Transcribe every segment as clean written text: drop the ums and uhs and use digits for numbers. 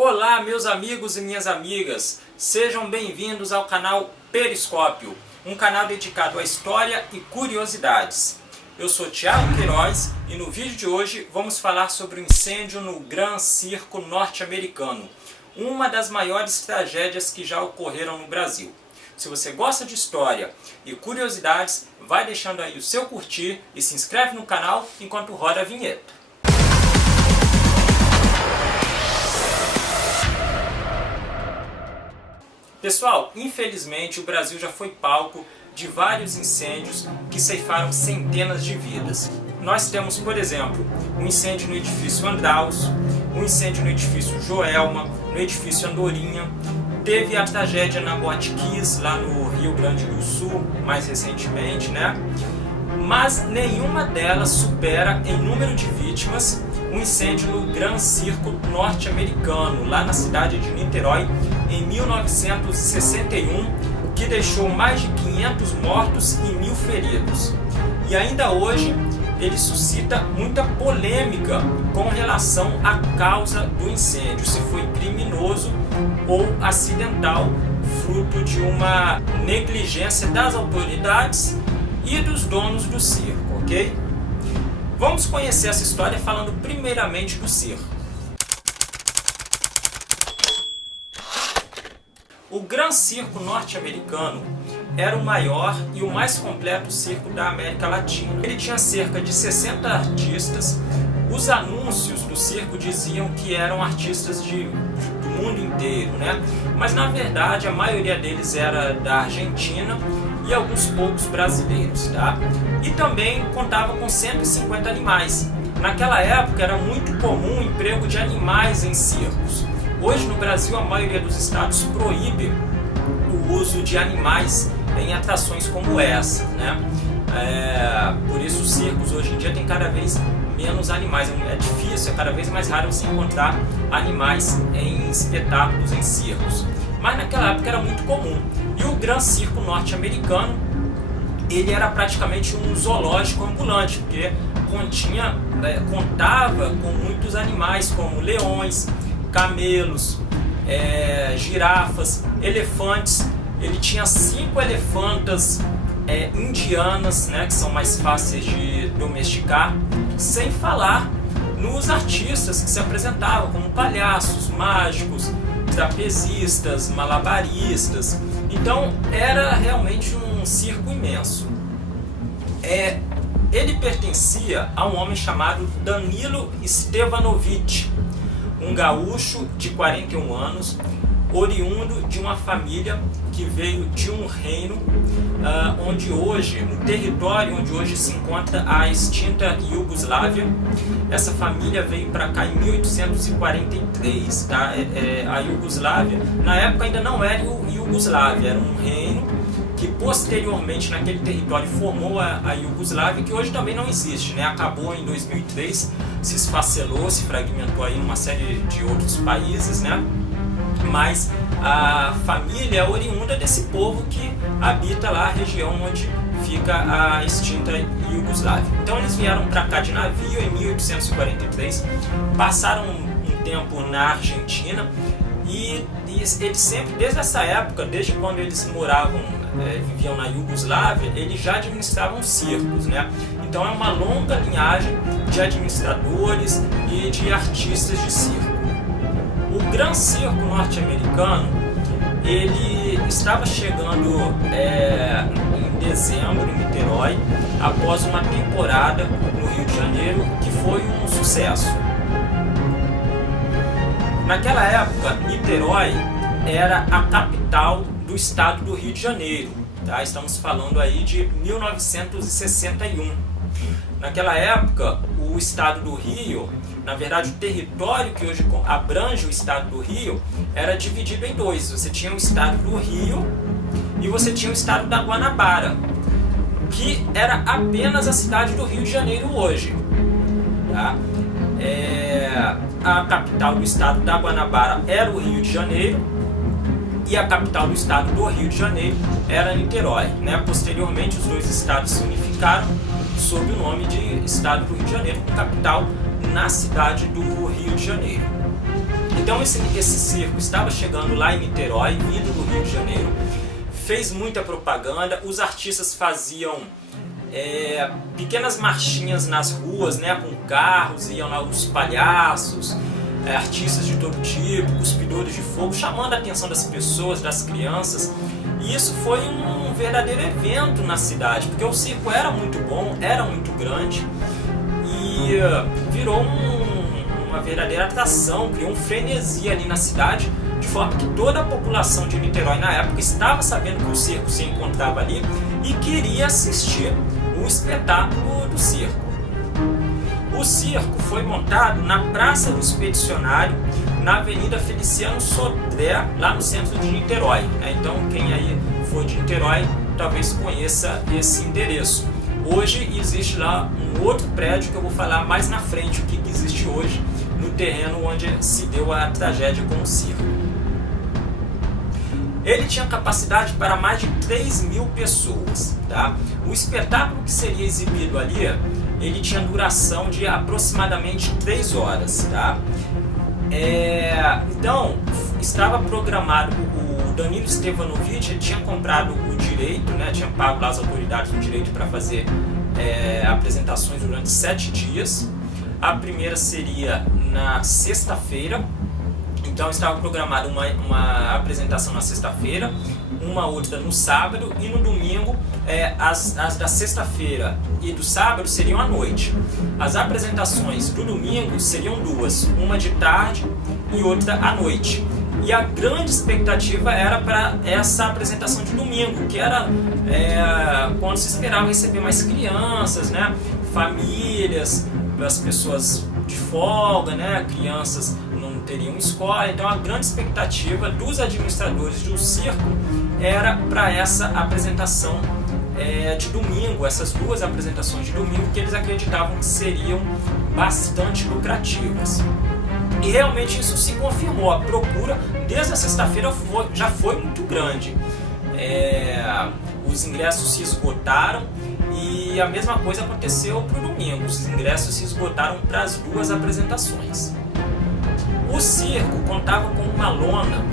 Olá, meus amigos e minhas amigas, sejam bem-vindos ao canal Periscópio, um canal dedicado à história e curiosidades. Eu sou Thiago Queiroz e no vídeo de hoje vamos falar sobre o incêndio no Gran Circo norte-americano, uma das maiores tragédias que já ocorreram no Brasil. Se você gosta de história e curiosidades, vai deixando aí o seu curtir e se inscreve no canal enquanto roda a vinheta. Pessoal, infelizmente o Brasil já foi palco de vários incêndios que ceifaram centenas de vidas. Nós temos, por exemplo, um incêndio no edifício Andraus, um incêndio no edifício Joelma, no edifício Andorinha, teve a tragédia na Boate Kiss, lá no Rio Grande do Sul, mais recentemente, né? Mas nenhuma delas supera em número de vítimas um incêndio no Gran Circo norte-americano, lá na cidade de Niterói, em 1961, que deixou mais de 500 mortos e 1.000 feridos. E ainda hoje ele suscita muita polêmica com relação à causa do incêndio, se foi criminoso ou acidental, fruto de uma negligência das autoridades e dos donos do circo, ok? Vamos conhecer essa história falando primeiramente do circo. O Gran Circo norte-americano era o maior e o mais completo circo da América Latina. Ele tinha cerca de 60 artistas. Os anúncios do circo diziam que eram artistas do mundo inteiro, né? Mas na verdade a maioria deles era da Argentina e alguns poucos brasileiros, tá? E também contava com 150 animais. Naquela época era muito comum o emprego de animais em circos. Hoje no Brasil a maioria dos estados proíbe o uso de animais em atrações como essa, né? Por isso os circos hoje em dia tem cada vez menos animais. É difícil, é cada vez mais raro você encontrar animais em espetáculos, em circos. Mas naquela época era muito comum. E o Gran Circo norte-americano, ele era praticamente um zoológico ambulante, porque contava com muitos animais como leões, camelos, girafas, elefantes. Ele tinha 5 elefantas indianas, né, que são mais fáceis de domesticar, sem falar nos artistas que se apresentavam como palhaços, mágicos, trapezistas, malabaristas. Então era realmente um circo imenso. Ele pertencia a um homem chamado Danilo Stevanovic, um gaúcho de 41 anos, oriundo de uma família que veio de um reino onde hoje, no território onde hoje se encontra a extinta Iugoslávia. Essa família veio para cá em 1843, tá? A Iugoslávia, na época ainda não era Iugoslávia, era um reino que posteriormente naquele território formou a Iugoslávia, que hoje também não existe, né? Acabou em 2003, se esfacelou, se fragmentou aí em uma série de outros países, né? Mas a família é oriunda desse povo que habita lá a região onde fica a extinta Iugoslávia. Então eles vieram para cá de navio em 1843, passaram um tempo na Argentina e eles sempre, desde essa época, desde quando eles viviam na Iugoslávia, eles já administravam circos, né? Então é uma longa linhagem de administradores e de artistas de circo. O Gran Circo norte-americano, ele estava chegando em dezembro em Niterói, após uma temporada no Rio de Janeiro que foi um sucesso. Naquela época, Niterói era a capital do estado do Rio de Janeiro, tá? Estamos falando aí de 1961. Naquela época, o estado do Rio, na verdade o território que hoje abrange o estado do Rio, era dividido em dois. Você tinha o estado do Rio e você tinha o estado da Guanabara, que era apenas a cidade do Rio de Janeiro hoje, tá? A capital do estado da Guanabara era o Rio de Janeiro e a capital do estado do Rio de Janeiro era Niterói, né? Posteriormente os dois estados se unificaram sob o nome de Estado do Rio de Janeiro, com capital na cidade do Rio de Janeiro. Então esse circo estava chegando lá em Niterói, vindo do Rio de Janeiro, fez muita propaganda, os artistas faziam pequenas marchinhas nas ruas, né, com carros, iam lá os palhaços, artistas de todo tipo, cuspidores de fogo, chamando a atenção das pessoas, das crianças. E isso foi um verdadeiro evento na cidade, porque o circo era muito bom, era muito grande e virou uma verdadeira atração, criou um frenesi ali na cidade, de forma que toda a população de Niterói na época estava sabendo que o circo se encontrava ali e queria assistir o espetáculo do circo. O circo foi montado na Praça do Expedicionário, na Avenida Feliciano Sodré, lá no centro de Niterói. Então quem aí for de Niterói talvez conheça esse endereço. Hoje existe lá um outro prédio que eu vou falar mais na frente, o que existe hoje no terreno onde se deu a tragédia com o circo. Ele tinha capacidade para mais de 3.000 pessoas. Tá? O espetáculo que seria exibido ali, ele tinha duração de aproximadamente 3 horas. Tá? Então, estava programado, o Danilo Stevanovic tinha comprado o direito, né, tinha pago lá as autoridades o direito para fazer apresentações durante 7 dias. A primeira seria na sexta-feira, então estava programada uma apresentação na sexta-feira, uma outra no sábado e no domingo, as da sexta-feira e do sábado seriam à noite. As apresentações do domingo seriam 2, uma de tarde e outra à noite. E a grande expectativa era para essa apresentação de domingo, que era quando se esperava receber mais crianças, né, famílias, as pessoas de folga, né, crianças não teriam escola. Então a grande expectativa dos administradores do circo era para essa apresentação de domingo, essas 2 apresentações de domingo, que eles acreditavam que seriam bastante lucrativas. E realmente isso se confirmou. A procura desde a sexta-feira já foi muito grande. Os ingressos se esgotaram e a mesma coisa aconteceu para o domingo. Os ingressos se esgotaram para as 2 apresentações. O circo contava com uma lona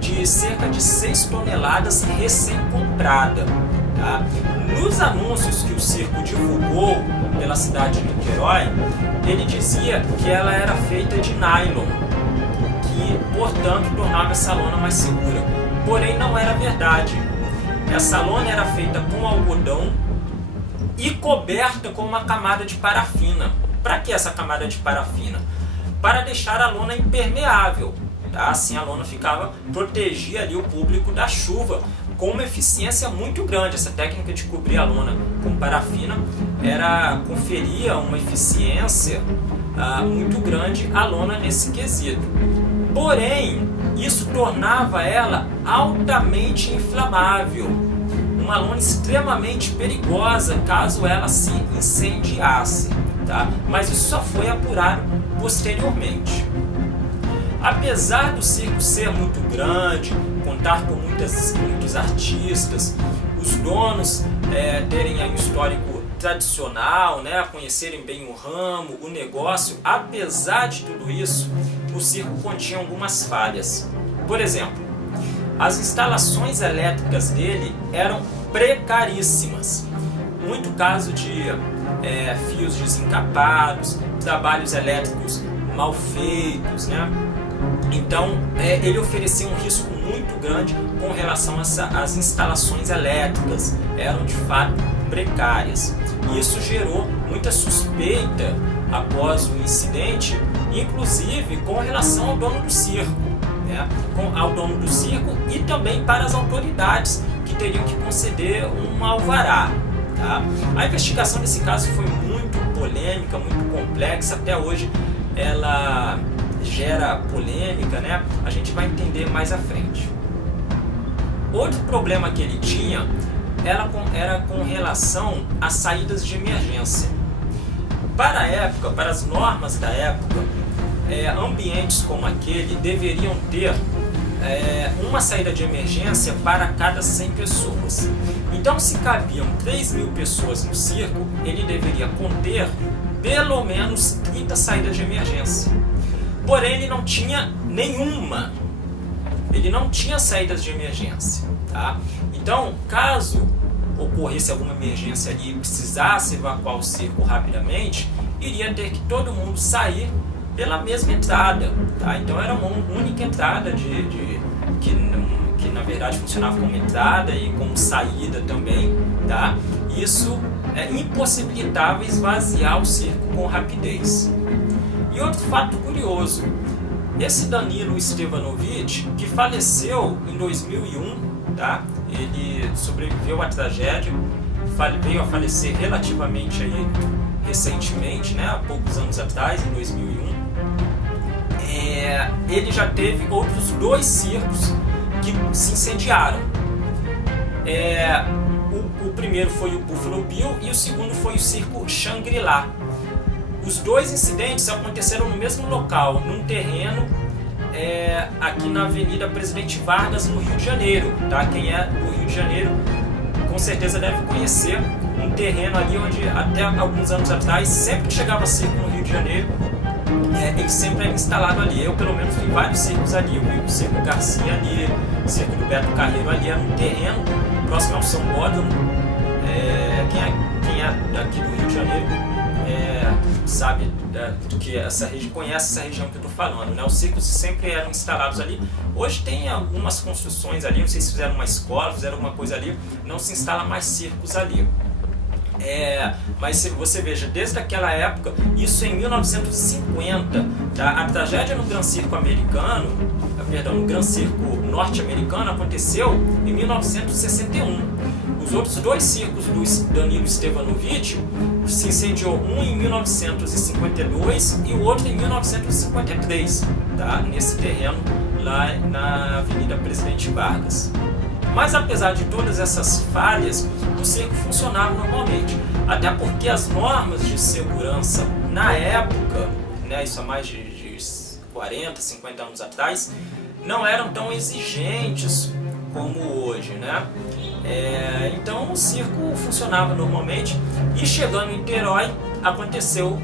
de cerca de 6 toneladas recém-comprada. Tá? Nos anúncios que o circo divulgou pela cidade de Niterói, ele dizia que ela era feita de nylon, que portanto tornava essa lona mais segura. Porém não era verdade. Essa lona era feita com algodão e coberta com uma camada de parafina. Para que essa camada de parafina? Para deixar a lona impermeável. Tá? Assim a lona protegia ali o público da chuva, com uma eficiência muito grande. Essa técnica de cobrir a lona com parafina conferia uma eficiência muito grande à lona nesse quesito. Porém, isso tornava ela altamente inflamável, uma lona extremamente perigosa caso ela se incendiasse. Tá? Mas isso só foi apurado posteriormente. Apesar do circo ser muito grande, contar com muitos artistas, os donos terem um histórico tradicional, né, conhecerem bem o ramo, o negócio, apesar de tudo isso, o circo continha algumas falhas. Por exemplo, as instalações elétricas dele eram precaríssimas. Muito caso de fios desencapados, trabalhos elétricos mal feitos, né? Então ele oferecia um risco muito grande com relação às instalações elétricas, eram de fato precárias. E isso gerou muita suspeita após o incidente, inclusive com relação ao dono do circo, né? Ao dono do circo e também para as autoridades que teriam que conceder um alvará. Tá? A investigação desse caso foi muito polêmica, muito complexa, até hoje ela gera polêmica, né? A gente vai entender mais à frente. Outro problema que ele tinha era com relação às saídas de emergência. Para a época, para as normas da época, ambientes como aquele deveriam ter uma saída de emergência para cada 100 pessoas. Então, se cabiam 3.000 pessoas no circo, ele deveria conter pelo menos 30 saídas de emergência. Porém, ele não tinha nenhuma. Ele não tinha saídas de emergência, tá? Então, caso ocorresse alguma emergência ali e precisasse evacuar o circo rapidamente, iria ter que todo mundo sair pela mesma entrada, tá? Então era uma única entrada que na verdade funcionava como entrada e como saída também, tá? Isso impossibilitava esvaziar o circo com rapidez. E outro fato curioso, esse Danilo Stevanovic, que faleceu em 2001, tá? Ele sobreviveu à tragédia, veio a falecer relativamente aí recentemente, né? Há poucos anos atrás, em 2001. Ele já teve outros 2 circos que se incendiaram. O primeiro foi o Buffalo Bill e o segundo foi o circo Shangri-La. Os 2 incidentes aconteceram no mesmo local, num terreno aqui na Avenida Presidente Vargas, no Rio de Janeiro. Tá? Quem é do Rio de Janeiro com certeza deve conhecer um terreno ali onde até alguns anos atrás, sempre que chegava circo no Rio de Janeiro, ele sempre era instalado ali. Eu pelo menos vi vários circos ali. Eu vi o Circo Garcia ali, o Circo do Beto Carreiro ali, era um terreno próximo ao São Bódromo. Quem é daqui do Rio de Janeiro sabe que conhece essa região que eu estou falando, né? Os circos sempre eram instalados ali. Hoje tem algumas construções ali, não sei se fizeram uma escola, fizeram alguma coisa ali, não se instala mais circos ali. Mas se você veja, desde aquela época, isso em 1950, tá? A tragédia no Gran Circo americano, no Gran Circo norte-americano aconteceu em 1961. Os outros 2 circos do Danilo Stevanovic se incendiou, um em 1952 e o outro em 1953, tá? Nesse terreno lá na Avenida Presidente Vargas. Mas apesar de todas essas falhas, o circo funcionava normalmente, até porque as normas de segurança na época, né, isso há mais de 40, 50 anos atrás, não eram tão exigentes como hoje, né? Então o circo funcionava normalmente e chegando em Niterói aconteceu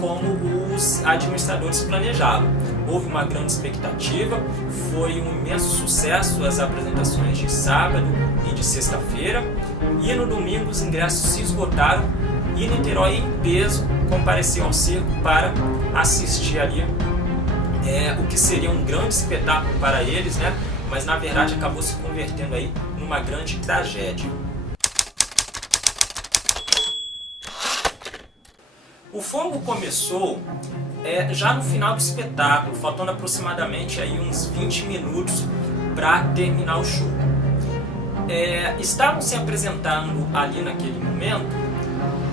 como os administradores planejavam. Houve uma grande expectativa, foi um imenso sucesso as apresentações de sábado e de sexta-feira, e no domingo os ingressos se esgotaram e Niterói em peso compareceu ao circo para assistir ali o que seria um grande espetáculo para eles, né? Mas na verdade acabou se convertendo aí numa grande tragédia. O fogo começou já no final do espetáculo, faltando aproximadamente aí uns 20 minutos para terminar o show. Estavam se apresentando ali naquele momento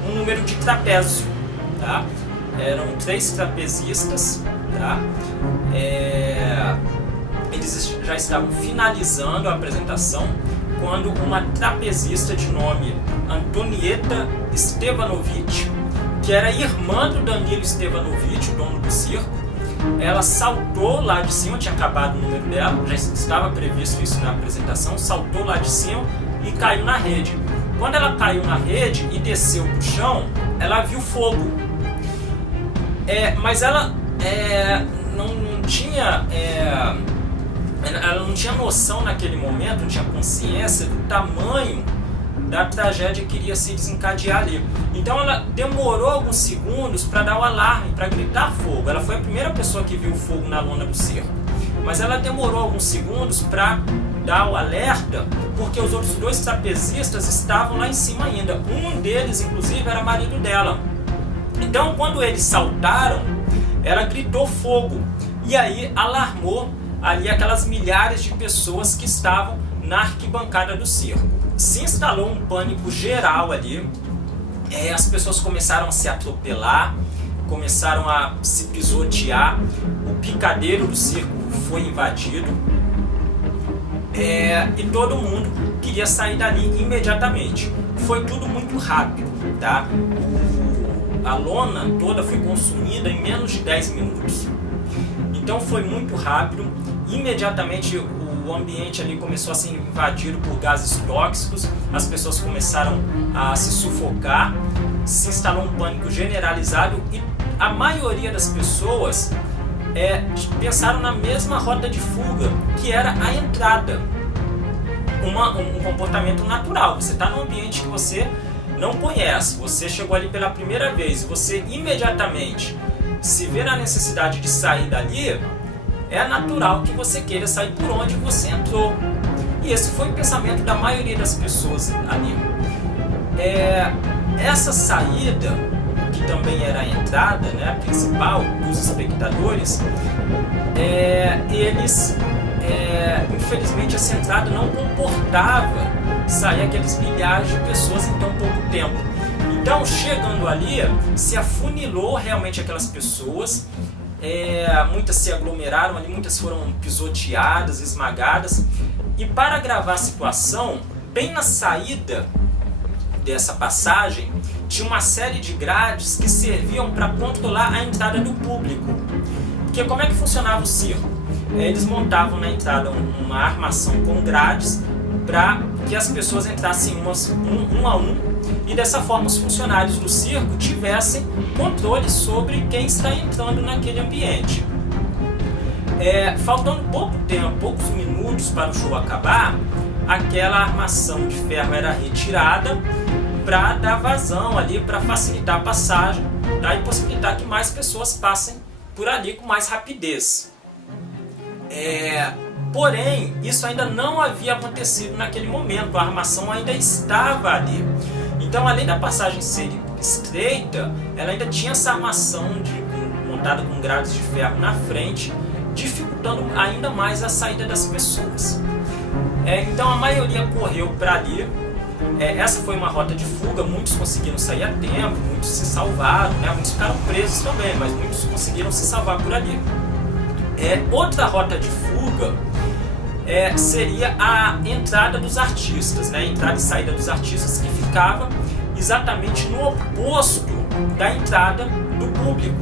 um número de trapézio, tá? Eram 3 trapezistas, tá? Eles já estavam finalizando a apresentação quando uma trapezista de nome Antonieta Stevanovic, que era irmã do Danilo Stevanovic, o dono do circo, ela saltou lá de cima, tinha acabado o número dela, já estava previsto isso na apresentação, saltou lá de cima e caiu na rede. Quando ela caiu na rede e desceu para o chão, ela viu fogo. Mas ela não tinha... ela não tinha noção naquele momento, não tinha consciência do tamanho da tragédia que iria se desencadear ali. Então ela demorou alguns segundos para dar o alarme, para gritar fogo. Ela foi a primeira pessoa que viu fogo na lona do circo. Mas ela demorou alguns segundos para dar o alerta, porque os outros 2 trapezistas estavam lá em cima ainda. Um deles, inclusive, era marido dela. Então, quando eles saltaram, ela gritou fogo. E aí alarmou ali aquelas milhares de pessoas que estavam na arquibancada do circo. Se instalou um pânico geral ali, as pessoas começaram a se atropelar, começaram a se pisotear, o picadeiro do circo foi invadido, e todo mundo queria sair dali imediatamente. Foi tudo muito rápido, tá? A lona toda foi consumida em menos de 10 minutos. Então foi muito rápido, imediatamente o ambiente ali começou a ser invadido por gases tóxicos, as pessoas começaram a se sufocar, se instalou um pânico generalizado e a maioria das pessoas pensaram na mesma rota de fuga, que era a entrada. Um comportamento natural. Você está num ambiente que você não conhece, você chegou ali pela primeira vez, você imediatamente se vê na necessidade de sair dali, é natural que você queira sair por onde você entrou. E esse foi o pensamento da maioria das pessoas ali. Essa saída, que também era a entrada, né, principal dos espectadores, infelizmente essa entrada não comportava sair aqueles milhares de pessoas em tão pouco tempo. Então, chegando ali, se afunilou realmente aquelas pessoas, muitas se aglomeraram ali, muitas foram pisoteadas, esmagadas, e para agravar a situação, bem na saída dessa passagem, tinha uma série de grades que serviam para controlar a entrada do público. Porque como é que funcionava o circo? Eles montavam na entrada uma armação com grades para que as pessoas entrassem um a um, e dessa forma os funcionários do circo tivessem controle sobre quem está entrando naquele ambiente. Faltando pouco tempo, poucos minutos para o show acabar, aquela armação de ferro era retirada para dar vazão ali, para facilitar a passagem, tá? E possibilitar que mais pessoas passem por ali com mais rapidez. Porém, isso ainda não havia acontecido naquele momento, a armação ainda estava ali. Então, além da passagem ser estreita, ela ainda tinha essa armação montada com grades de ferro na frente, dificultando ainda mais a saída das pessoas. Então a maioria correu para ali. Essa foi uma rota de fuga, muitos conseguiram sair a tempo, muitos se salvaram, né? Muitos ficaram presos também, mas muitos conseguiram se salvar por ali. Outra rota de fuga seria a entrada dos artistas, né? A entrada e saída dos artistas, que ficava exatamente no oposto da entrada do público,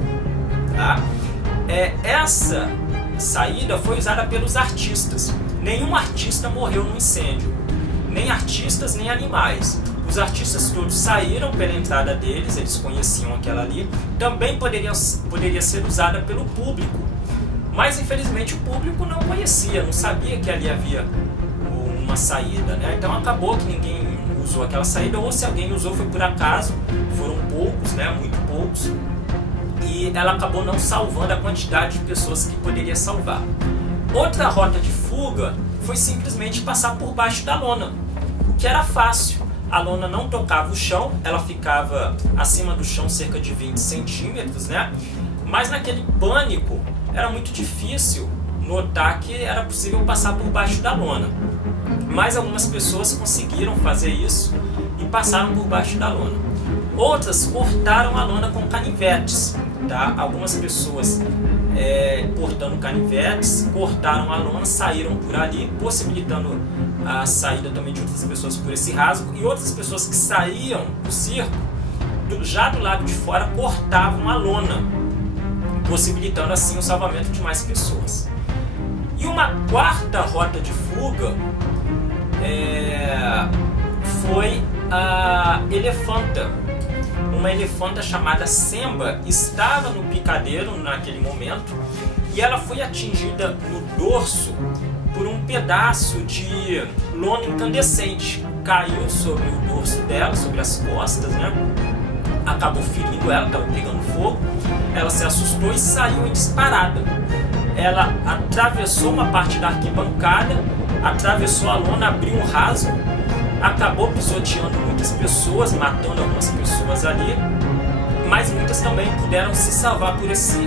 tá? Essa saída foi usada pelos artistas. Nenhum artista morreu no incêndio, nem artistas nem animais. Os artistas todos saíram pela entrada deles, eles conheciam aquela ali. Também poderia ser usada pelo público, mas infelizmente o público não conhecia, não sabia que ali havia uma saída, né? Então acabou que ninguém usou aquela saída, ou se alguém usou foi por acaso, foram poucos, né? Muito poucos, e ela acabou não salvando a quantidade de pessoas que poderia salvar. Outra rota de fuga foi simplesmente passar por baixo da lona, o que era fácil. A lona não tocava o chão, ela ficava acima do chão cerca de 20 centímetros, né? Mas naquele pânico era muito difícil notar que era possível passar por baixo da lona. Mas algumas pessoas conseguiram fazer isso e passaram por baixo da lona. Outras cortaram a lona com canivetes, tá? Algumas pessoas cortando canivetes, cortaram a lona, saíram por ali, possibilitando a saída também de outras pessoas por esse rasgo, e outras pessoas que saíam do circo, já do lado de fora, cortavam a lona, possibilitando assim o salvamento de mais pessoas. E uma quarta rota de fuga foi a elefanta. Uma elefanta chamada Semba estava no picadeiro naquele momento, e ela foi atingida no dorso por um pedaço de lona incandescente. Caiu sobre o dorso dela, sobre as costas, né? Acabou ferindo ela, estava pegando fogo. Ela se assustou e saiu em disparada. Ela atravessou uma parte da arquibancada, atravessou a lona, abriu um rasgo, acabou pisoteando muitas pessoas, matando algumas pessoas ali, mas muitas também puderam se salvar por esse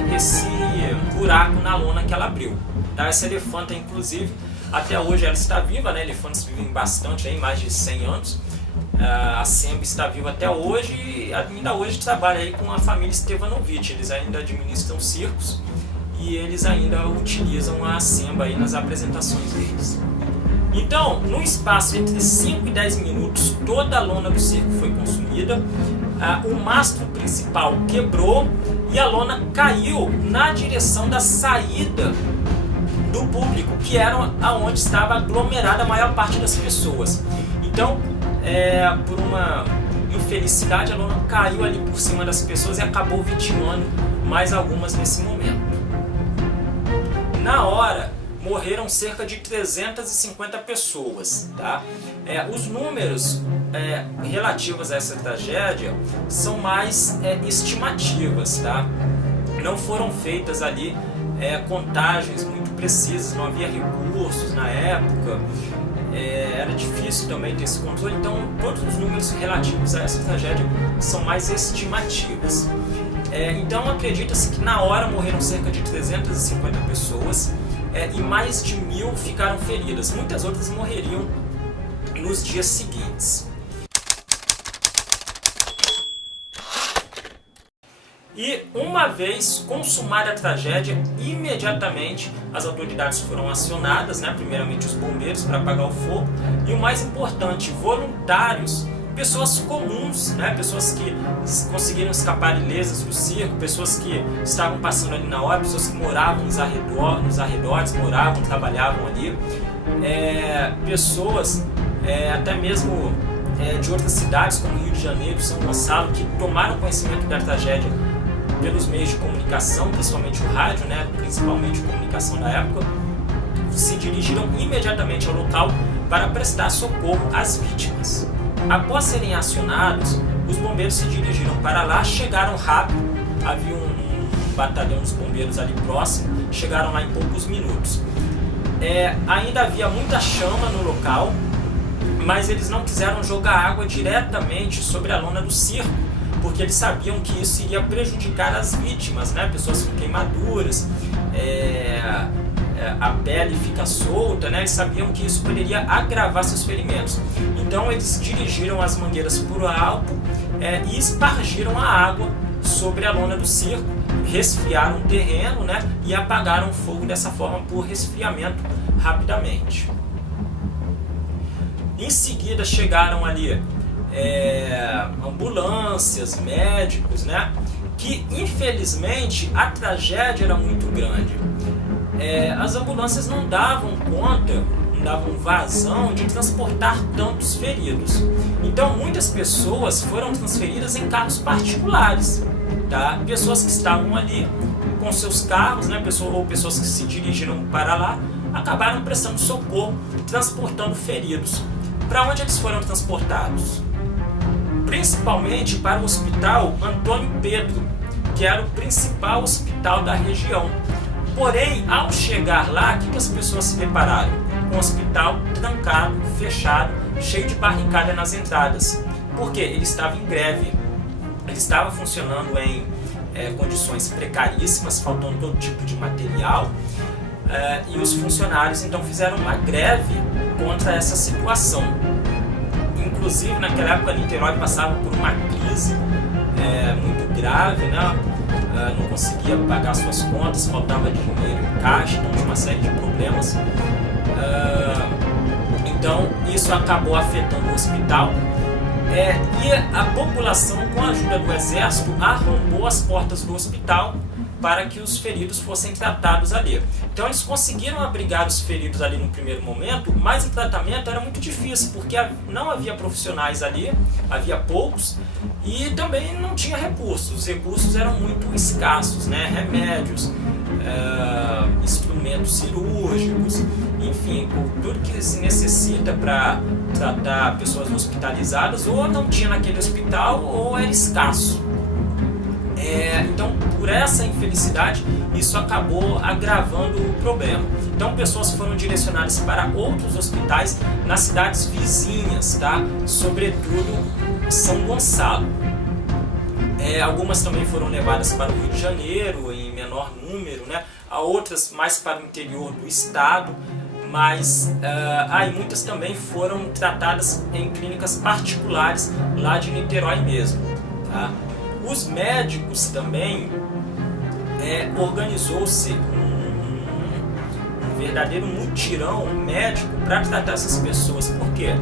buraco na lona que ela abriu. Tá? Essa elefanta, inclusive, até hoje ela está viva, né? Elefantes vivem bastante, aí, mais de 100 anos. A Semba está viva até hoje e ainda hoje trabalha aí com a família Stevanovic. Eles ainda administram circos e eles ainda utilizam a Semba aí nas apresentações deles. Então, no espaço entre 5 e 10 minutos, toda a lona do circo foi consumida, o mastro principal quebrou e a lona caiu na direção da saída do público, que era onde estava aglomerada a maior parte das pessoas. Então, por uma infelicidade, a lona caiu ali por cima das pessoas e acabou vitimando mais algumas nesse momento. na hora morreram cerca de 350 pessoas, tá? Os números relativos a essa tragédia são mais estimativas, tá? Não foram feitas ali contagens muito precisas, não havia recursos na época, era difícil também ter esse controle, então todos os números relativos a essa tragédia são mais estimativas. Então acredita-se que na hora morreram cerca de 350 pessoas e mais de 1000 ficaram feridas, muitas outras morreriam nos dias seguintes. E uma vez consumada a tragédia, imediatamente as autoridades foram acionadas, né? Primeiramente os bombeiros para apagar o fogo, e o mais importante, voluntários, pessoas comuns, né? Pessoas que conseguiram escapar ilesas do circo, pessoas que estavam passando ali na hora, pessoas que moravam nos arredores, moravam, trabalhavam ali, pessoas até mesmo de outras cidades como Rio de Janeiro, São Gonçalo, que tomaram conhecimento da tragédia pelos meios de comunicação, principalmente o rádio, né, principalmente a comunicação da época, se dirigiram imediatamente ao local para prestar socorro às vítimas. Após serem acionados, os bombeiros se dirigiram para lá, chegaram rápido, havia um batalhão dos bombeiros ali próximo, chegaram lá em poucos minutos. Ainda havia muita chama no local, mas eles não quiseram jogar água diretamente sobre a lona do circo, porque eles sabiam que isso iria prejudicar as vítimas, né? Pessoas com queimaduras, a pele fica solta, né? Eles sabiam que isso poderia agravar seus ferimentos. Então eles dirigiram as mangueiras por alto e espargiram a água sobre a lona do circo, resfriaram o terreno, né? E apagaram o fogo dessa forma por resfriamento rapidamente. Em seguida chegaram ali ambulâncias, médicos, né? Que infelizmente a tragédia era muito grande. As ambulâncias não davam conta, não davam vazão de transportar tantos feridos. Então muitas pessoas foram transferidas em carros particulares, tá? Pessoas que estavam ali com seus carros, né? Pessoas que se dirigiram para lá, acabaram prestando socorro, transportando feridos. Para onde eles foram transportados? Principalmente para o Hospital Antônio Pedro, que era o principal hospital da região. Porém, ao chegar lá, o que as pessoas se depararam? Um hospital trancado, fechado, cheio de barricada nas entradas. Por quê? Ele estava em greve. Ele estava funcionando em condições precaríssimas, faltando todo tipo de material. E os funcionários então fizeram uma greve contra essa situação. Inclusive naquela época Niterói passava por uma crise muito grave, né? Não conseguia pagar suas contas, faltava dinheiro em caixa, então tinha uma série de problemas. Então isso acabou afetando o hospital. E a população, com a ajuda do exército, arrombou as portas do hospital para que os feridos fossem tratados ali. Então eles conseguiram abrigar os feridos ali no primeiro momento, mas o tratamento era muito difícil, porque não havia profissionais ali, havia poucos, e também não tinha recursos. Os recursos eram muito escassos, né? Remédios, instrumentos cirúrgicos, enfim, tudo que se necessita para tratar pessoas hospitalizadas ou não tinha naquele hospital ou era escasso. Então, por essa infelicidade, isso acabou agravando o problema. Então, pessoas foram direcionadas para outros hospitais nas cidades vizinhas, tá? Sobretudo São Gonçalo. Algumas também foram levadas para o Rio de Janeiro, em menor número, né? Outras mais para o interior do estado, mas muitas também foram tratadas em clínicas particulares lá de Niterói mesmo, tá? Os médicos também, organizou-se um verdadeiro mutirão médico para tratar essas pessoas, porque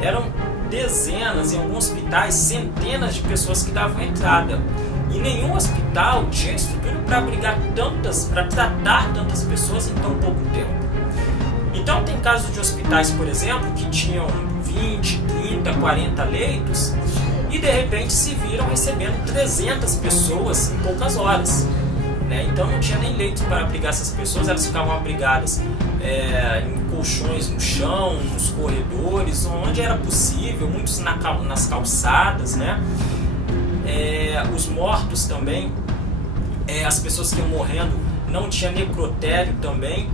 eram dezenas, em alguns hospitais, centenas de pessoas que davam entrada. E nenhum hospital tinha estrutura para tratar tantas pessoas em tão pouco tempo. Então tem casos de hospitais, por exemplo, que tinham 20, 30, 40 leitos, e de repente se viram recebendo 300 pessoas em poucas horas. né? Então não tinha nem leito para abrigar essas pessoas, elas ficavam abrigadas em colchões no chão, nos corredores, onde era possível, muitos nas calçadas, né? Os mortos também, as pessoas que iam morrendo, não tinha necrotério também,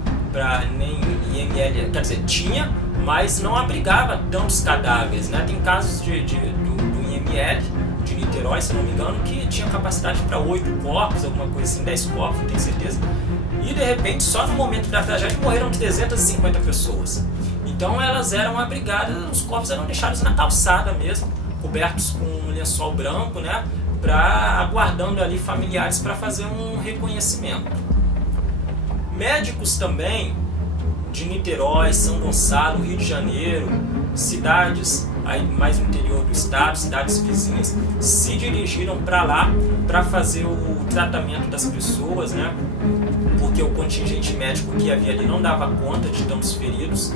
nem IML, quer dizer, tinha, mas não abrigava tantos cadáveres, né? Tem casos do IML de Niterói, se não me engano, que tinha capacidade para 8 corpos, alguma coisa assim, 10 corpos, não tenho certeza. E de repente, só no momento da tragédia, morreram 350 pessoas. Então elas eram abrigadas, os corpos eram deixados na calçada mesmo, cobertos com um lençol branco, né? Aguardando ali familiares para fazer um reconhecimento. Médicos também de Niterói, São Gonçalo, Rio de Janeiro, cidades aí mais no interior do estado, cidades vizinhas, se dirigiram para lá para fazer o tratamento das pessoas, né? Porque o contingente médico que havia ali não dava conta de tantos feridos.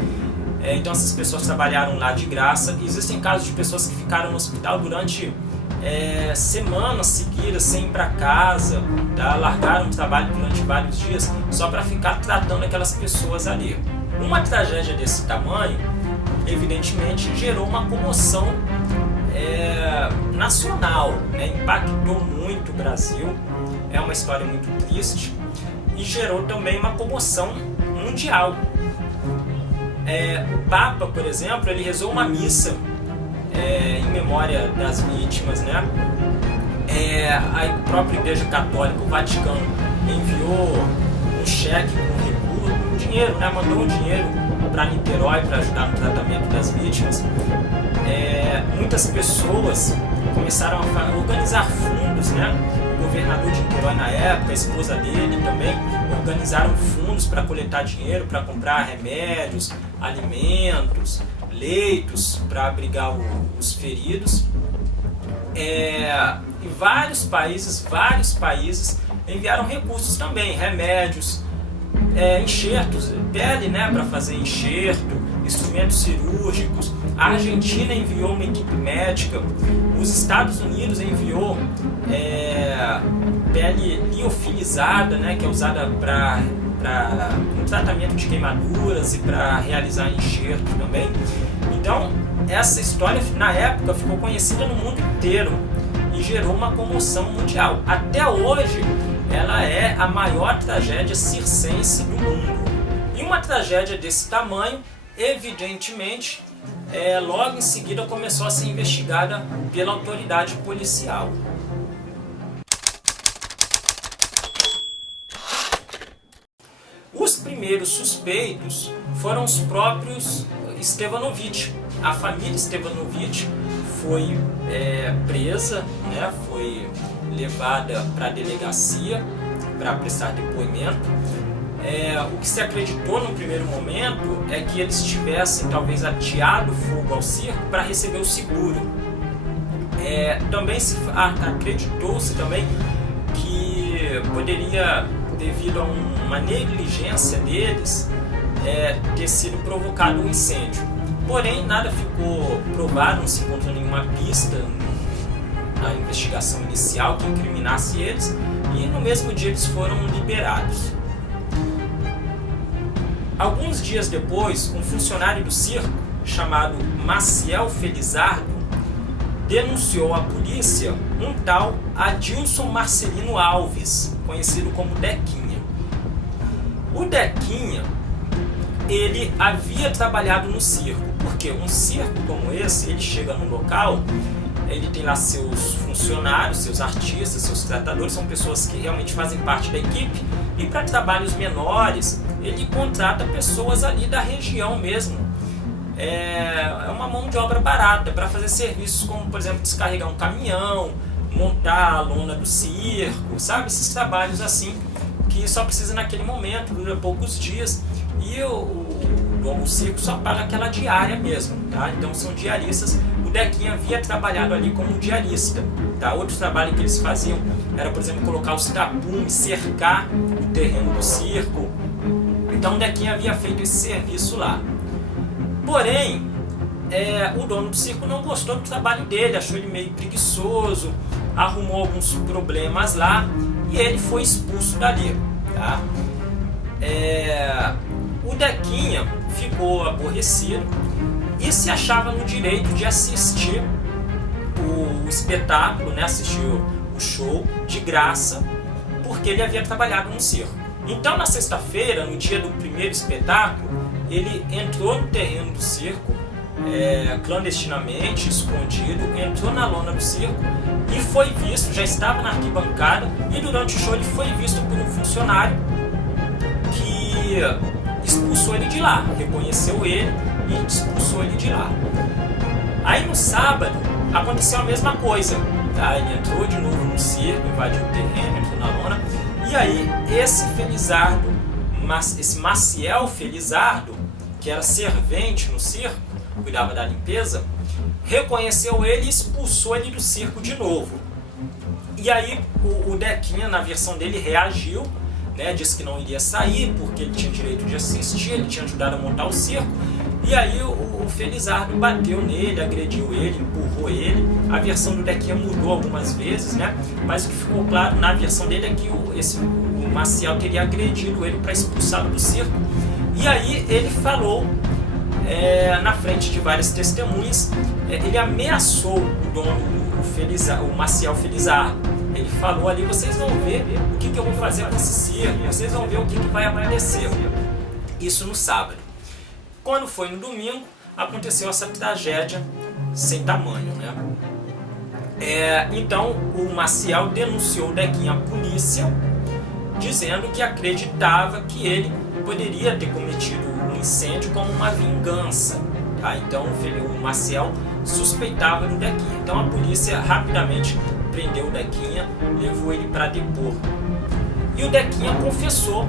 Então essas pessoas trabalharam lá de graça. Existem casos de pessoas que ficaram no hospital durante semanas seguidas sem ir para casa, tá? Largaram o trabalho durante vários dias só para ficar tratando aquelas pessoas ali. Uma tragédia desse tamanho, evidentemente, gerou uma comoção nacional, né? Impactou muito o Brasil, é uma história muito triste e gerou também uma comoção mundial. O Papa, por exemplo, ele rezou uma missa em memória das vítimas, né? A própria Igreja Católica, o Vaticano, enviou um cheque com recurso, dinheiro, né? Mandou um dinheiro para Niterói para ajudar no tratamento das vítimas. Muitas pessoas começaram a organizar fundos, né? O governador de Niterói na época, a esposa dele também, organizaram fundos para coletar dinheiro, para comprar remédios, alimentos, leitos para abrigar os feridos. E vários países enviaram recursos também, remédios, enxertos, pele, né, para fazer enxerto, instrumentos cirúrgicos. A Argentina enviou uma equipe médica, os Estados Unidos enviou pele liofilizada, né, que é usada para um tratamento de queimaduras e para realizar enxerto também. Então, essa história na época ficou conhecida no mundo inteiro e gerou uma comoção mundial. Até hoje, ela é a maior tragédia circense do mundo. E uma tragédia desse tamanho, evidentemente, logo em seguida começou a ser investigada pela autoridade policial. Os primeiros suspeitos foram os próprios Stevanovic. A família Stevanovic foi presa, né, foi levada para a delegacia para prestar depoimento. O que se acreditou no primeiro momento é que eles tivessem talvez ateado fogo ao circo para receber o seguro. Também acreditou-se também que poderia, devido a uma negligência deles, ter sido provocado um incêndio. Porém, nada ficou provado, não se encontrou nenhuma pista na investigação inicial que incriminasse eles, e no mesmo dia eles foram liberados. Alguns dias depois, um funcionário do circo, chamado Maciel Felizardo, denunciou à polícia um tal Adilson Marcelino Alves, conhecido como Dequinha. O Dequinha, ele havia trabalhado no circo, porque um circo como esse, ele chega no local, ele tem lá seus funcionários, seus artistas, seus tratadores, são pessoas que realmente fazem parte da equipe, e para trabalhos menores, ele contrata pessoas ali da região mesmo. É uma mão de obra barata para fazer serviços como, por exemplo, descarregar um caminhão, montar a lona do circo, sabe? Esses trabalhos assim, que só precisa naquele momento, dura poucos dias, e o circo só paga aquela diária mesmo, tá? Então são diaristas. O Dequinha havia trabalhado ali como diarista, tá? Outro trabalho que eles faziam era, por exemplo, colocar os tapumes, cercar o terreno do circo. Então o Dequinha havia feito esse serviço lá. Porém, o dono do circo não gostou do trabalho dele, achou ele meio preguiçoso, arrumou alguns problemas lá e ele foi expulso dali. Tá? O Dequinha ficou aborrecido e se achava no direito de assistir o espetáculo, né? Assistir o show de graça, porque ele havia trabalhado no circo. Então, na sexta-feira, no dia do primeiro espetáculo, ele entrou no terreno do circo, clandestinamente, escondido, entrou na lona do circo e foi visto, já estava na arquibancada, e durante o show ele foi visto por um funcionário que expulsou ele de lá, reconheceu ele e expulsou ele de lá. Aí no sábado aconteceu a mesma coisa, tá? Ele entrou de novo no circo, invadiu o terreno, entrou na lona, e aí esse Felizardo, esse Maciel Felizardo, que era servente no circo, cuidava da limpeza, reconheceu ele e expulsou ele do circo de novo. E aí o Dequinha, na versão dele, reagiu, né, disse que não iria sair porque ele tinha direito de assistir, ele tinha ajudado a montar o circo. E aí o Felizardo bateu nele, agrediu ele, empurrou ele. A versão do Dequinha mudou algumas vezes, né? Mas o que ficou claro na versão dele é que o Maciel teria agredido ele para expulsá-lo do circo. E aí ele falou, na frente de várias testemunhas, ele ameaçou o dono, o Maciel Felizardo. Ele falou ali: vocês vão ver o que eu vou fazer com esse circo, vocês vão ver o que vai acontecer. Isso no sábado. Quando foi no domingo, aconteceu essa tragédia sem tamanho, né? Então o Maciel denunciou o Dequinha à polícia, dizendo que acreditava que ele poderia ter cometido um incêndio como uma vingança. Tá? Então o Maciel suspeitava do Dequinha. Então a polícia rapidamente prendeu o Dequinha, levou ele para depor. E o Dequinha confessou.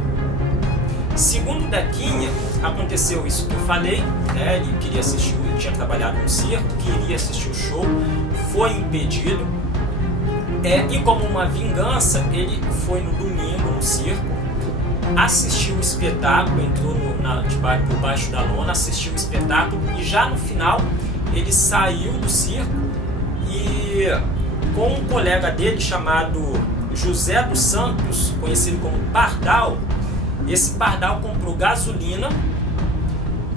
Segundo o Dequinha, aconteceu isso que eu falei, né? Ele queria assistir, ele tinha trabalhado no circo, queria assistir o show, foi impedido. E como uma vingança, ele foi no domingo no circo, assistiu o espetáculo, entrou por baixo da lona, assistiu o espetáculo e já no final ele saiu do circo e com um colega dele chamado José dos Santos, conhecido como Pardal, esse Pardal comprou gasolina,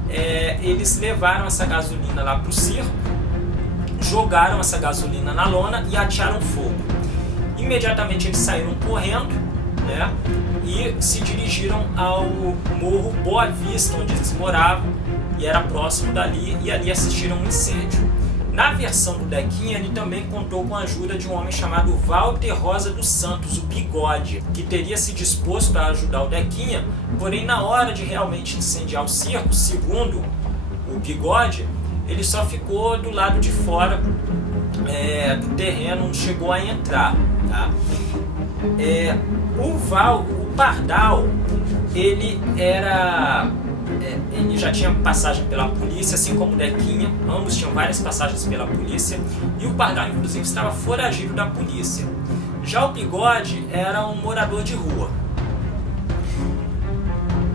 eles levaram essa gasolina lá para o circo, jogaram essa gasolina na lona e atearam fogo. Imediatamente eles saíram correndo, né, e se dirigiram ao Morro Boa Vista, onde eles moravam, e era próximo dali, e ali assistiram um incêndio. Na versão do Dequinha, ele também contou com a ajuda de um homem chamado Walter Rosa dos Santos, o Bigode, que teria se disposto a ajudar o Dequinha, porém na hora de realmente incendiar o circo, segundo o Bigode, ele só ficou do lado de fora do terreno, não chegou a entrar. Tá? O Pardal, ele já tinha passagem pela polícia, assim como o Dequinha, ambos tinham várias passagens pela polícia, e o Pardal inclusive estava foragido da polícia. Já o Bigode era um morador de rua.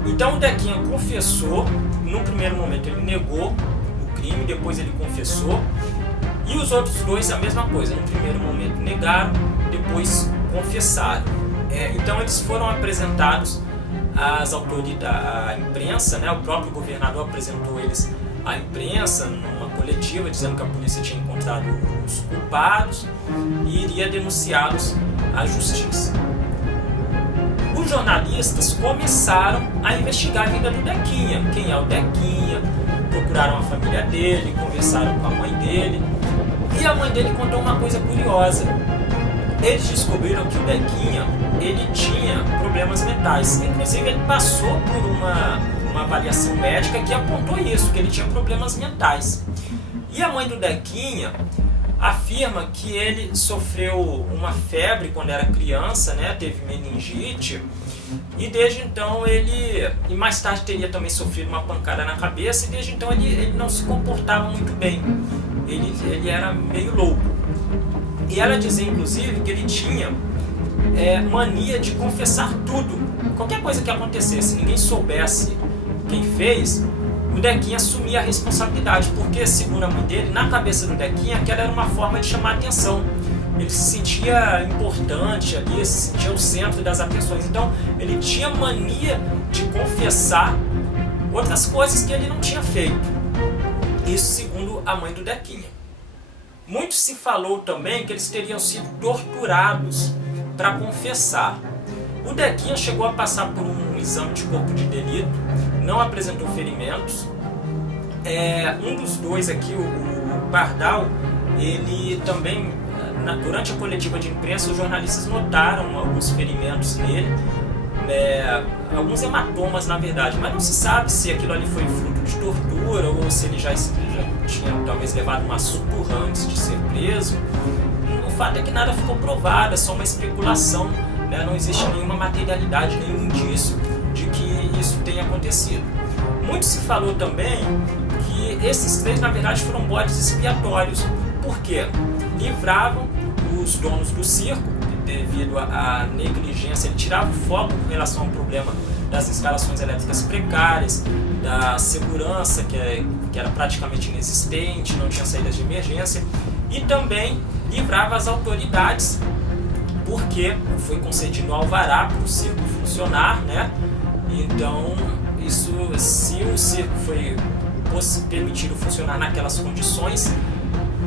Então o Dequinha confessou, no primeiro momento ele negou o crime, depois ele confessou, e os outros dois a mesma coisa, no primeiro momento negaram, depois confessaram. Então eles foram apresentados às autoridades, à imprensa, né? O próprio governador apresentou eles à imprensa numa coletiva, dizendo que a polícia tinha encontrado os culpados e iria denunciá-los à justiça. Os jornalistas começaram a investigar a vida do Dequinha, quem é o Dequinha, procuraram a família dele, conversaram com a mãe dele, e a mãe dele contou uma coisa curiosa. Eles descobriram que o Dequinha, ele tinha problemas mentais. Inclusive ele passou por uma avaliação médica que apontou isso, que ele tinha problemas mentais. E a mãe do Dequinha afirma que ele sofreu uma febre quando era criança, né? Teve meningite, e desde então e mais tarde teria também sofrido uma pancada na cabeça, e desde então ele não se comportava muito bem, ele era meio louco. E ela dizia inclusive que ele tinha mania de confessar tudo, qualquer coisa que acontecesse, se ninguém soubesse quem fez, o Dequinha assumia a responsabilidade, porque segundo a mãe dele, na cabeça do Dequinha, aquela era uma forma de chamar a atenção. ele se sentia importante ali, se sentia o centro das atenções. Então ele tinha mania de confessar outras coisas que ele não tinha feito. Isso segundo a mãe do Dequinha. Muito se falou também que eles teriam sido torturados para confessar. O Dequinha chegou a passar por um exame de corpo de delito, não apresentou ferimentos. Um dos dois aqui, o Pardal, ele também, durante a coletiva de imprensa, os jornalistas notaram alguns ferimentos nele, alguns hematomas na verdade, mas não se sabe se aquilo ali foi fruto de tortura ou se ele já tinha talvez levado uma surra antes de ser preso. O fato é que nada ficou provado, é só uma especulação, né? Não existe nenhuma materialidade, nenhum indício de que isso tenha acontecido. Muito se falou também que esses três na verdade foram bodes expiatórios, porque livravam os donos do circo devido à negligência. Ele tirava o foco com relação ao problema das instalações elétricas precárias, da segurança que era praticamente inexistente, não tinha saídas de emergência, e também livrava as autoridades, porque foi concedido alvará para o circo funcionar, né? Então, se o circo foi permitido funcionar naquelas condições,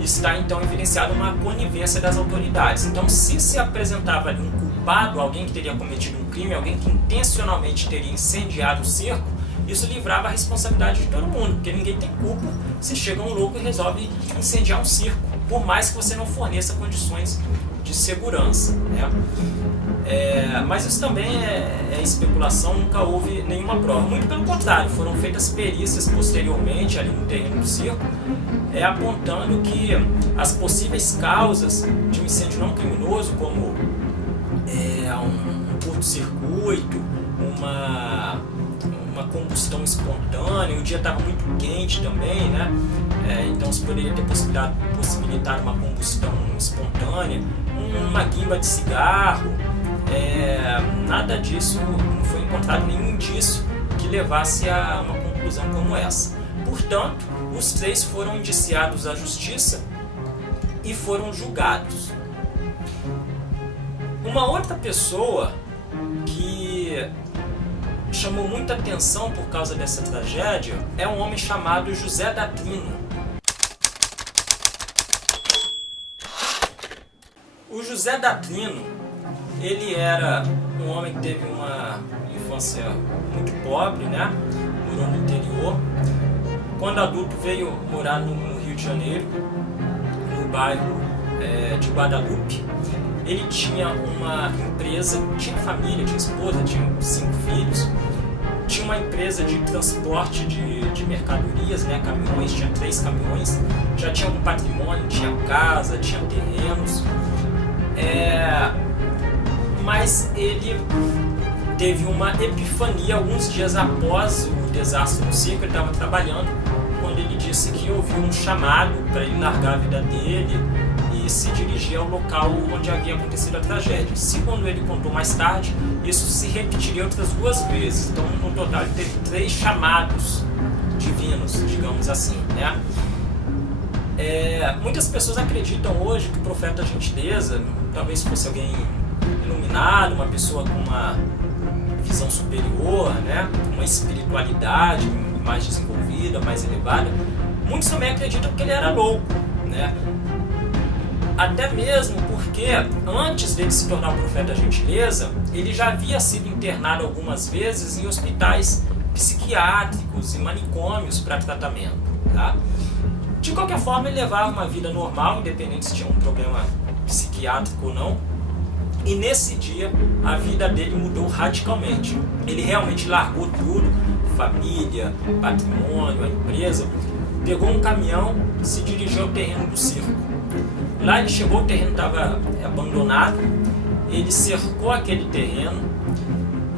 está então evidenciada uma conivência das autoridades. Então, se apresentava ali um culpado, alguém que teria cometido um crime, alguém que intencionalmente teria incendiado o circo, isso livrava a responsabilidade de todo mundo, porque ninguém tem culpa se chega um louco e resolve incendiar um circo, por mais que você não forneça condições de segurança, né? Mas isso também é especulação, nunca houve nenhuma prova. Muito pelo contrário, foram feitas perícias posteriormente ali no terreno do circo, apontando que as possíveis causas de um incêndio não criminoso, como um curto-circuito, uma combustão espontânea, o dia estava muito quente também, né? Então se poderia ter possibilitado uma combustão espontânea, uma guimba de cigarro, nada disso, não foi encontrado nenhum indício que levasse a uma conclusão como essa. Portanto, os três foram indiciados à justiça e foram julgados. Uma outra pessoa que chamou muita atenção por causa dessa tragédia é um homem chamado José Datrino. O José Datrino, ele era um homem que teve uma infância muito pobre, né? Morou no interior. Quando adulto veio morar no Rio de Janeiro, no bairro de Guadalupe. Ele tinha uma empresa, tinha família, tinha esposa, tinha 5 filhos, tinha uma empresa de transporte de mercadorias, né, caminhões, tinha 3 caminhões, já tinha algum patrimônio, tinha casa, tinha terrenos, mas ele teve uma epifania alguns dias após o desastre no circo. Ele estava trabalhando quando ele disse que ouviu um chamado para ele largar a vida dele e se dirigir ao local onde havia acontecido a tragédia. Segundo ele contou mais tarde, isso se repetiria outras 2 vezes. Então, no total, ele teve 3 chamados divinos, digamos assim, né? Muitas pessoas acreditam hoje que o profeta Gentileza talvez fosse alguém iluminado, uma pessoa com uma visão superior, né? Uma espiritualidade mais desenvolvida, mais elevada. Muitos também acreditam que ele era louco, né? Até mesmo porque antes dele se tornar o profeta Gentileza, ele já havia sido internado algumas vezes em hospitais psiquiátricos e manicômios para tratamento, tá? De qualquer forma, ele levava uma vida normal, independente se tinha um problema psiquiátrico ou não. E nesse dia, a vida dele mudou radicalmente. Ele realmente largou tudo, família, patrimônio, a empresa, pegou um caminhão e se dirigiu ao terreno do circo. Lá ele chegou, o terreno estava abandonado, ele cercou aquele terreno,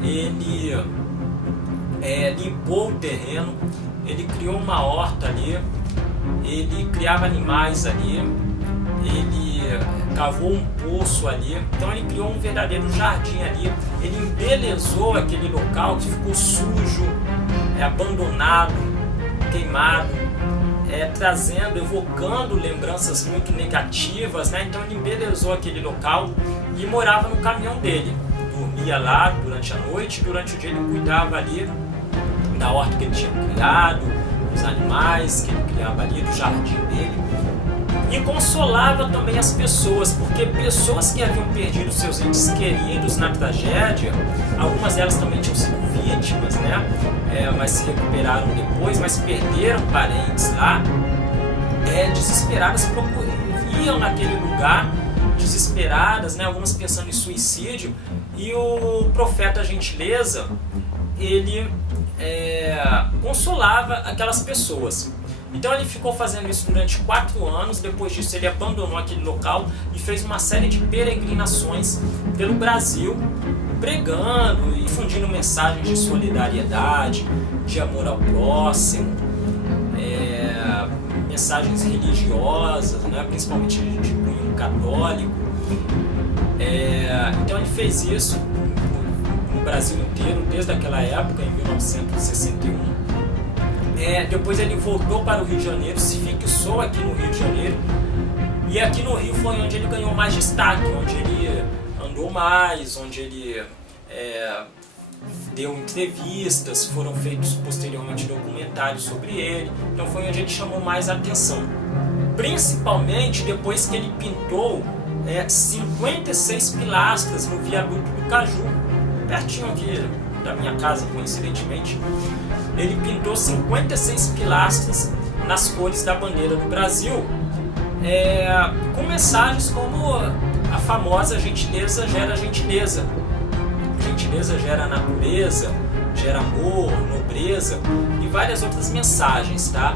ele limpou o terreno, ele criou uma horta ali, ele criava animais ali, ele cavou um poço ali, então ele criou um verdadeiro jardim ali, ele embelezou aquele local que ficou sujo, abandonado, queimado, trazendo, evocando lembranças muito negativas, né? Então ele embelezou aquele local e morava no caminhão dele. Dormia lá durante a noite, durante o dia ele cuidava ali da horta que ele tinha criado, dos animais que ele criava ali, do jardim dele. E consolava também as pessoas, porque pessoas que haviam perdido seus entes queridos na tragédia, algumas delas também tinham sido vítimas, né? Mas se recuperaram depois, mas perderam parentes lá, desesperadas iam naquele lugar, desesperadas, né? Algumas pensando em suicídio, e o profeta Gentileza, ele consolava aquelas pessoas. Então ele ficou fazendo isso durante 4 anos. Depois disso ele abandonou aquele local e fez uma série de peregrinações pelo Brasil, pregando e difundindo mensagens de solidariedade, de amor ao próximo, mensagens religiosas, né, principalmente de cunho católico. Então ele fez isso no Brasil inteiro desde aquela época, em 1961. Depois ele voltou para o Rio de Janeiro, se fixou aqui no Rio de Janeiro, e aqui no Rio foi onde ele ganhou mais destaque, onde ele andou mais, onde ele deu entrevistas, foram feitos posteriormente documentários sobre ele. Então foi onde ele chamou mais atenção, principalmente depois que ele pintou 56 pilastras no viaduto do Caju, pertinho aqui da minha casa, coincidentemente. Ele pintou 56 pilastras nas cores da bandeira do Brasil, com mensagens como a famosa gentileza gera gentileza, gentileza gera natureza, gera amor, nobreza e várias outras mensagens, tá?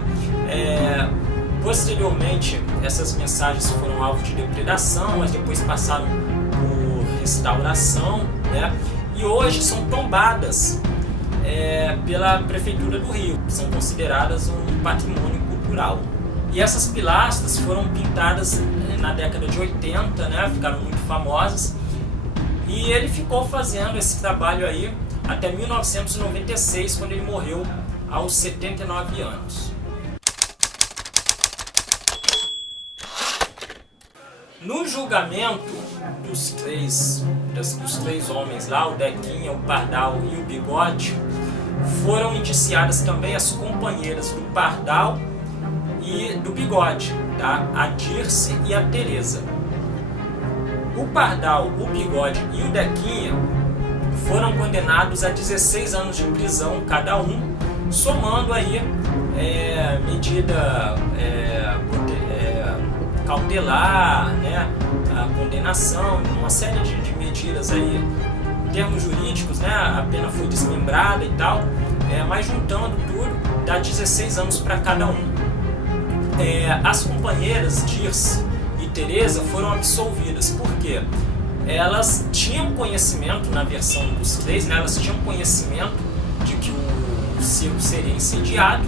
Posteriormente, essas mensagens foram alvo de depredação, mas depois passaram por restauração, né? E hoje são tombadas pela Prefeitura do Rio, são consideradas um patrimônio cultural. E essas pilastras foram pintadas na década de 80, né? Ficaram muito famosas, e ele ficou fazendo esse trabalho aí até 1996, quando ele morreu aos 79 anos. No julgamento dos três homens lá, o Dequinha, o Pardal e o Bigode, foram indiciadas também as companheiras do Pardal e do Bigode, tá? A Dirce e a Tereza. O Pardal, o Bigode e o Dequinha foram condenados a 16 anos de prisão cada um, somando aí medida cautelar, né, a condenação, uma série de medidas aí. Em termos jurídicos, né, a pena foi desmembrada e tal, mas juntando tudo, dá 16 anos para cada um. As companheiras Dirce e Tereza foram absolvidas, porque elas tinham conhecimento, na versão dos três, né, elas tinham conhecimento de que o circo seria incendiado,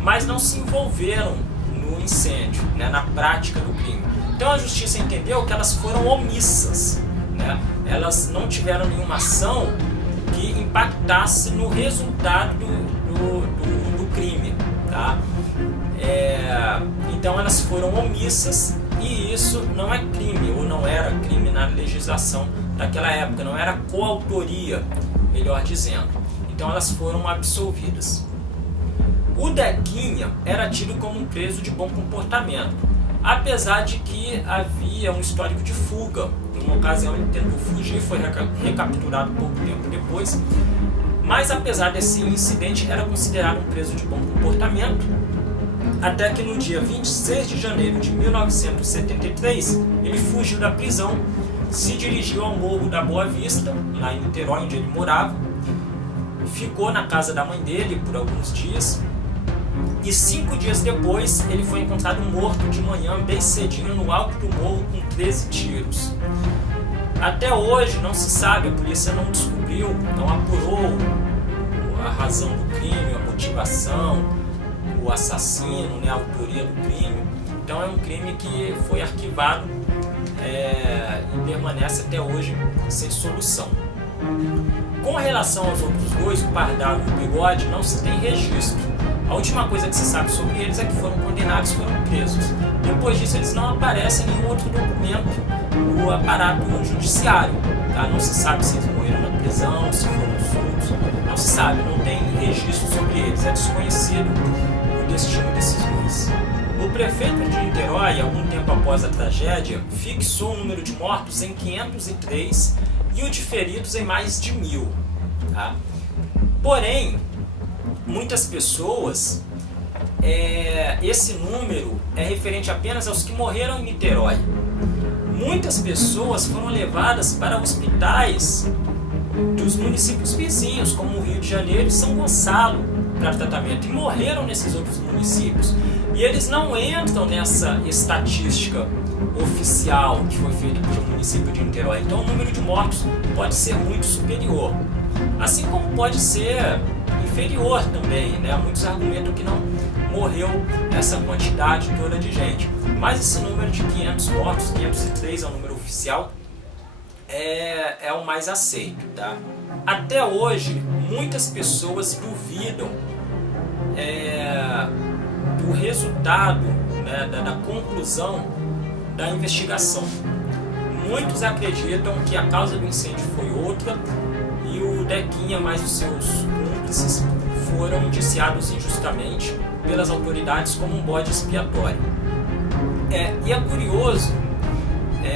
mas não se envolveram no incêndio, né, na prática do crime. Então a justiça entendeu que elas foram omissas, né? Elas não tiveram nenhuma ação que impactasse no resultado do crime, tá? Então elas foram omissas, e isso não é crime, ou não era crime na legislação daquela época, não era coautoria, melhor dizendo. Então elas foram absolvidas. O Dequinha era tido como um preso de bom comportamento, apesar de que havia um histórico de fuga. Numa ocasião ele tentou fugir, foi recapturado pouco tempo depois, mas apesar desse incidente era considerado um preso de bom comportamento, até que no dia 26 de janeiro de 1973 ele fugiu da prisão, se dirigiu ao Morro da Boa Vista, lá em Niterói, onde ele morava, ficou na casa da mãe dele por alguns dias, e 5 dias depois ele foi encontrado morto de manhã, bem cedinho, no alto do morro, com 13 tiros. Até hoje não se sabe, a polícia não descobriu, não apurou a razão do crime, a motivação, o assassino, né, a autoria do crime. Então é um crime que foi arquivado e permanece até hoje sem solução. Com relação aos outros dois, o Pardal e o Bigode, não se tem registro. A última coisa que se sabe sobre eles é que foram condenados e foram presos. Depois disso, eles não aparecem em nenhum outro documento no aparato judiciário. Tá? Não se sabe se eles morreram na prisão, se foram soltos. Não se sabe, não tem registro sobre eles. É desconhecido o destino desses dois. O prefeito de Niterói, algum tempo após a tragédia, fixou o número de mortos em 503 e o de feridos em mais de 1.000. Tá? Porém, muitas pessoas, esse número é referente apenas aos que morreram em Niterói. Muitas pessoas foram levadas para hospitais dos municípios vizinhos, como o Rio de Janeiro e São Gonçalo, para tratamento, e morreram nesses outros municípios. E eles não entram nessa estatística oficial que foi feita pelo município de Niterói. Então o número de mortos pode ser muito superior. Assim como pode ser inferior também, né? Muitos argumentam que não morreu essa quantidade toda de gente. Mas esse número de 500 mortos, 503 é o número oficial, é o mais aceito, tá? Até hoje, muitas pessoas duvidam do resultado, né, da conclusão da investigação. Muitos acreditam que a causa do incêndio foi outra e o Dequinha mais os seus cúmplices foram indiciados injustamente pelas autoridades como um bode expiatório. E é curioso,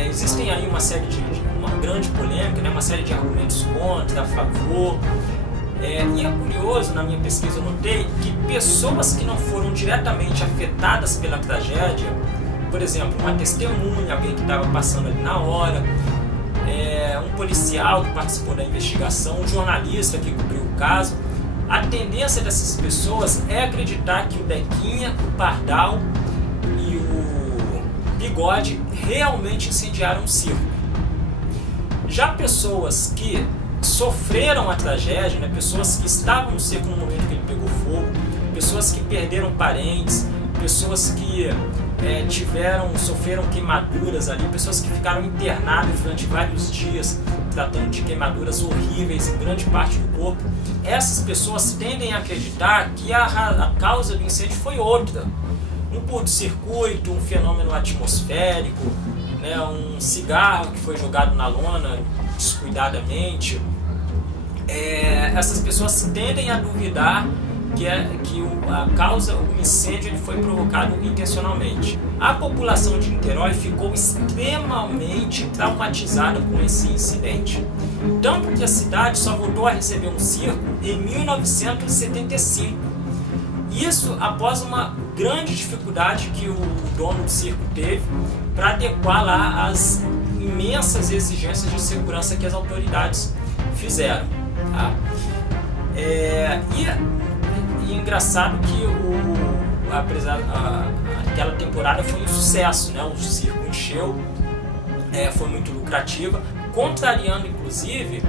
existem aí uma série uma grande polêmica, né, uma série de argumentos contra, a favor. E é curioso, na minha pesquisa eu notei que pessoas que não foram diretamente afetadas pela tragédia, por exemplo, uma testemunha, alguém que estava passando ali na hora, um policial que participou da investigação, um jornalista que cobriu o caso, a tendência dessas pessoas é acreditar que o Dequinha, o Pardal e o Bigode realmente incendiaram o circo. Já pessoas que sofreram a tragédia, né, pessoas que estavam no circo no momento que ele pegou fogo, pessoas que perderam parentes, pessoas que sofreram queimaduras ali, pessoas que ficaram internadas durante vários dias tratando de queimaduras horríveis em grande parte do corpo. Essas pessoas tendem a acreditar que a causa do incêndio foi outra. Um curto-circuito, um fenômeno atmosférico, né, um cigarro que foi jogado na lona descuidadamente. Essas pessoas tendem a duvidar que o incêndio ele foi provocado intencionalmente. A população de Niterói ficou extremamente traumatizada com esse incidente. Tanto que a cidade só voltou a receber um circo em 1975. Isso após uma grande dificuldade que o dono do circo teve para adequar lá as imensas exigências de segurança que as autoridades fizeram. Tá? E engraçado que aquela temporada foi um sucesso, né? O circo encheu, foi muito lucrativa, contrariando inclusive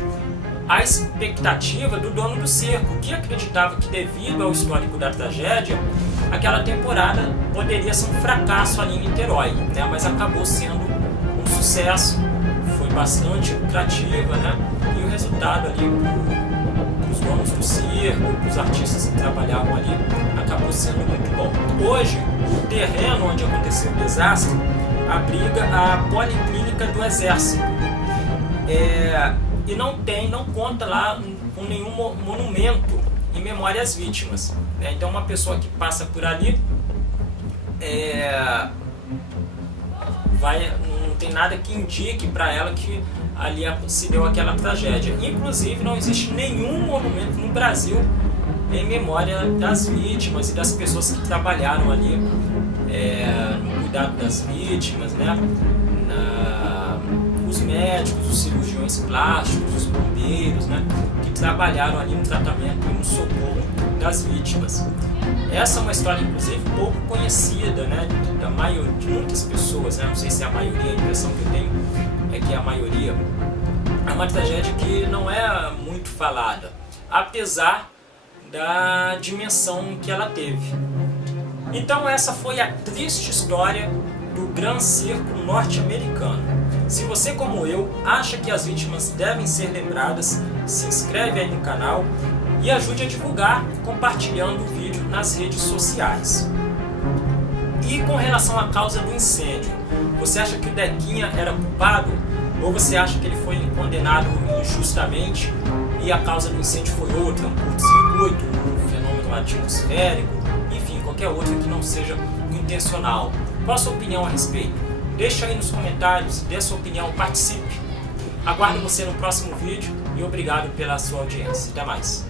a expectativa do dono do circo, que acreditava que devido ao histórico da tragédia, aquela temporada poderia ser um fracasso ali em Niterói, né? Mas acabou sendo um sucesso, foi bastante lucrativa, né? E o resultado ali para os donos do circo, para os artistas que trabalhavam ali, acabou sendo muito bom. Hoje, o terreno onde aconteceu o desastre abriga a Policlínica do Exército. E não conta lá com nenhum monumento em memória às vítimas. Então uma pessoa que passa por ali não tem nada que indique para ela que ali se deu aquela tragédia. Inclusive não existe nenhum monumento no Brasil em memória das vítimas e das pessoas que trabalharam ali no cuidado das vítimas, né? Os médicos, os cirurgiões plásticos, os bombeiros, né? Que trabalharam ali no tratamento e no socorro das vítimas. Essa é uma história, inclusive, pouco conhecida, né? De muitas pessoas, né? Não sei se é a maioria, a impressão que eu tenho é que é a maioria. É uma tragédia que não é muito falada, apesar da dimensão que ela teve. Então essa foi a triste história do Gran Circo norte-americano. Se você, como eu, acha que as vítimas devem ser lembradas, se inscreve aí no canal e ajude a divulgar compartilhando o vídeo nas redes sociais. E com relação à causa do incêndio, você acha que o Dequinha era culpado? Ou você acha que ele foi condenado injustamente e a causa do incêndio foi outra, um curto-circuito, um fenômeno atmosférico, enfim, qualquer outra que não seja intencional? Qual a sua opinião a respeito? Deixa aí nos comentários, dê a sua opinião, participe. Aguardo você no próximo vídeo e obrigado pela sua audiência. Até mais.